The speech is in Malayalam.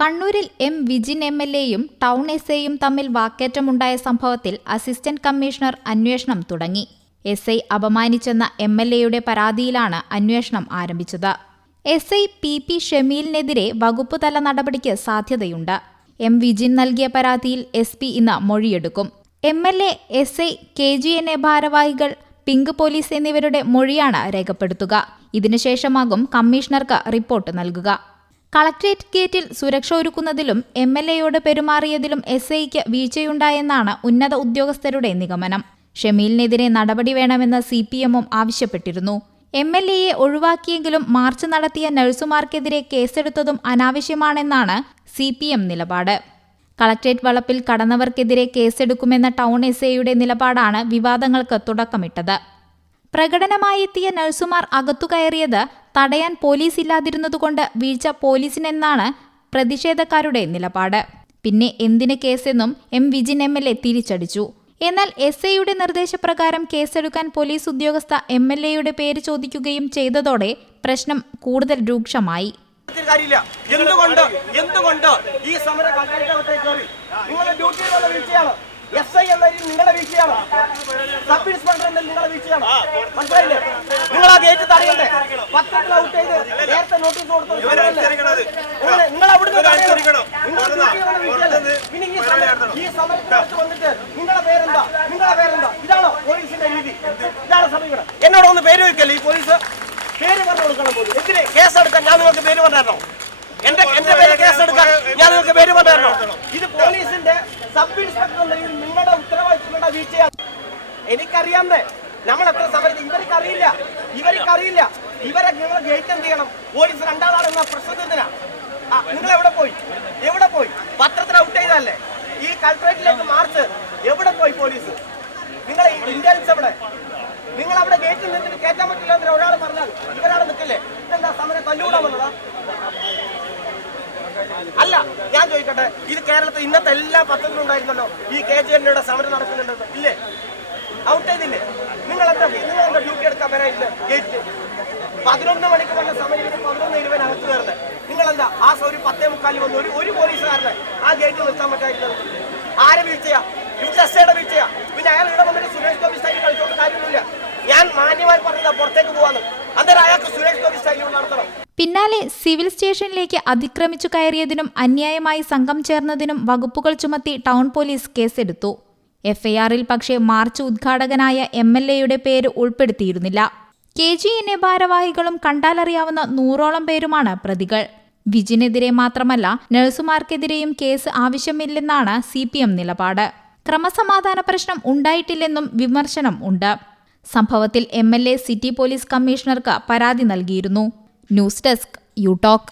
കണ്ണൂരിൽ എം വിജിൻ എം എൽ എയും ടൗൺ എസ് എയും തമ്മിൽ വാക്കേറ്റമുണ്ടായ സംഭവത്തിൽ അസിസ്റ്റന്റ് കമ്മീഷണർ അന്വേഷണം തുടങ്ങി. എസ് ഐ അപമാനിച്ചെന്ന എം എൽ എയുടെ പരാതിയിലാണ് അന്വേഷണം ആരംഭിച്ചത്. എസ് ഐ പി പി ഷമീലിനെതിരെ വകുപ്പുതല നടപടിക്ക് സാധ്യതയുണ്ട്. എം വിജിൻ നൽകിയ പരാതിയിൽ എസ് പി ഇന്ന് മൊഴിയെടുക്കും. M L A S I K G N A ഭാരവാഹികൾ പിങ്ക് പോലീസ് എന്നിവരുടെ മൊഴിയാണ് രേഖപ്പെടുത്തുക. ഇതിനുശേഷമാകും കമ്മീഷണർക്ക് റിപ്പോർട്ട് നൽകുക. കളക്ട്രേറ്റ് ഗേറ്റിൽ സുരക്ഷ ഒരുക്കുന്നതിലും എം എൽ എയോട് പെരുമാറിയതിലും എസ് ഐക്ക് വീഴ്ചയുണ്ടായെന്നാണ് ഉന്നത ഉദ്യോഗസ്ഥരുടെ നിഗമനം. ഷമീലിനെതിരെ നടപടി വേണമെന്ന് സി പി എമ്മും ആവശ്യപ്പെട്ടിരുന്നു. എം എൽ എയെ ഒഴിവാക്കിയെങ്കിലും മാർച്ച് നടത്തിയ നഴ്സുമാർക്കെതിരെ കേസെടുത്തതും അനാവശ്യമാണെന്നാണ് സി പി എം നിലപാട്. കളക്ട്രേറ്റ് വളപ്പിൽ കടന്നവർക്കെതിരെ കേസെടുക്കുമെന്ന ടൗൺ എസ് ഐയുടെ നിലപാടാണ് വിവാദങ്ങൾക്ക് തുടക്കമിട്ടത്. പ്രകടനമായെത്തിയ നഴ്സുമാർ അകത്തു കയറിയത് തടയാൻ പോലീസ് ഇല്ലാതിരുന്നതുകൊണ്ട് വീഴ്ച പോലീസിനെന്നാണ് പ്രതിഷേധക്കാരുടെ നിലപാട്. പിന്നെ എന്തിന് കേസെന്നും M Vijin M L A തിരിച്ചടിച്ചു. എന്നാൽ എസ് ഐയുടെ നിർദ്ദേശപ്രകാരം കേസെടുക്കാൻ പോലീസ് ഉദ്യോഗസ്ഥ എം എൽ എയുടെ പേര് ചോദിക്കുകയും ചെയ്തതോടെ പ്രശ്നം കൂടുതൽ രൂക്ഷമായി. എന്തുകൊണ്ട്? എന്തുകൊണ്ട്? ഈ സമരം സബ് ഇൻസ്പെക്ടർ നിങ്ങൾ ആ ഔട്ട് ചെയ്ത് നേരത്തെ നോട്ടീസ് കൊടുത്തത്? നിങ്ങൾ- അവിടുന്ന് പിന്നെ ഈ സമരം ഈ സമരത്തിനകത്ത് വന്നിട്ട് നിങ്ങളുടെ പേരെന്താ? നിങ്ങളുടെ പേരെന്താ? ഇതാണോ പോലീസിന്റെ രീതി. ഇതാണ് സമീപനം. എന്നോട് ഒന്ന് പേര് വെക്കല്ലേ ഈ പോലീസ്? പേര് പറഞ്ഞു കൊടുക്കണം പോലും എന്തിന്? കേസ് എടുക്കാൻ ഞാൻ നിങ്ങൾക്ക് പേര് പറഞ്ഞോ എന്റെ എന്റെ പേര് കേസ് എടുക്കാൻ ഞാൻ നിങ്ങൾക്ക് പേര് പറഞ്ഞോ ഇത് പോലീസിന്റെ സബ് ഇൻസ്പെക്ടർ എന്ന നിങ്ങളുടെ ഉത്തരവാദിത്തങ്ങളുടെ വീഴ്ചയാണ്. എനിക്കറിയാമേ നമ്മൾ എത്ര സമരത്തിൽ ഇവർക്ക് അറിയില്ല ഇവർക്ക് അറിയില്ല ഇവരെ നിങ്ങൾ ഗേറ്റ് എന്ത് ചെയ്യണം? പോലീസ് രണ്ടാളാണെന്ന പ്രശ്നം എന്തിനാ ആ, നിങ്ങൾ എവിടെ പോയി? എവിടെ പോയി? പത്രത്തിൽ ഔട്ട് ചെയ്തല്ലേ ഈ കൾട്രേറ്റിലേക്ക് മാർച്ച് എവിടെ പോയി പോലീസ്? നിങ്ങൾ ഇന്റലിജൻസ് എവിടെ? നിങ്ങൾ അവിടെ ഗേറ്റിൽ നിന്നിട്ട് കേറ്റാൻ പറ്റില്ല എന്ന് ഒരാൾ പറഞ്ഞാൽ ഇവരാൾ നിൽക്കില്ലേ? ഇതെന്താ സമരം തല്ലുകൂടാൻ വന്നതാ? അല്ല ഞാൻ ചോദിക്കട്ടെ ഇത് കേരളത്തിൽ ഇന്നത്തെ എല്ലാ പത്രത്തിലും ഉണ്ടായിരുന്നല്ലോ ഈ കെ ജി എന്നിയുടെ സമരം നടക്കുന്നുണ്ടെന്ന്. ഇല്ലേ? ഔട്ട് നിങ്ങൾ എന്താ നിങ്ങൾ എന്താ ഡ്യൂട്ടി എടുക്കാൻ വരാനില്ല ഗേറ്റ് പതിനൊന്ന് മണിക്ക് വന്ന സമയത്ത് പതിനൊന്ന് ഇരുപതിന് അകത്ത് കയറുന്നത് നിങ്ങൾ എന്താ ആ ഒരു പത്തേ മുക്കാലിൽ വന്ന് ഒരു ഒരു പോലീസുകാരനെ ആ ഗേറ്റിൽ നിർത്താൻ പറ്റായിരുന്നത് ആരെ വീഴ്ചയാ ഇവിടെ എസ് വീഴ്ചയാ പിന്നെ അയാൾ ഇവിടെ വന്നിട്ട് സുരേഷ് ഗോപി സ്റ്റൈലിൽ കളിച്ചോണ്ട് കാര്യമൊന്നുമില്ല. ഞാൻ മാന്യമായി പറഞ്ഞതാ പുറത്തേക്ക് പോവാന്ന്. അന്നേരം അയാൾക്ക് സുരേഷ് ഗോപി സ്റ്റൈലിൽ നടത്തണം. പിന്നാലെ സിവിൽ സ്റ്റേഷനിലേക്ക് അതിക്രമിച്ചു കയറിയതിനും അന്യായമായി സംഘം ചേർന്നതിനും വകുപ്പുകൾ ചുമത്തി ടൗൺ പോലീസ് കേസെടുത്തു. എഫ്ഐആറിൽ പക്ഷേ മാർച്ച് ഉദ്ഘാടകനായ എം എൽ എയുടെ പേര് ഉൾപ്പെടുത്തിയിരുന്നില്ല. കെ ജി എൻ എ ഭാരവാഹികളും കണ്ടാലറിയാവുന്ന നൂറോളം പേരുമാണ് പ്രതികൾ. വിജിനെതിരെ മാത്രമല്ല നഴ്സുമാർക്കെതിരെയും കേസ് ആവശ്യമില്ലെന്നാണ് സി പി എം നിലപാട്. ക്രമസമാധാന പ്രശ്നം ഉണ്ടായിട്ടില്ലെന്നും വിമർശനം ഉണ്ട്. സംഭവത്തിൽ M L A city police കമ്മീഷണർക്ക് പരാതി നൽകിയിരുന്നു. ന്യൂസ് ഡെസ്ക് യു ടോക്ക്.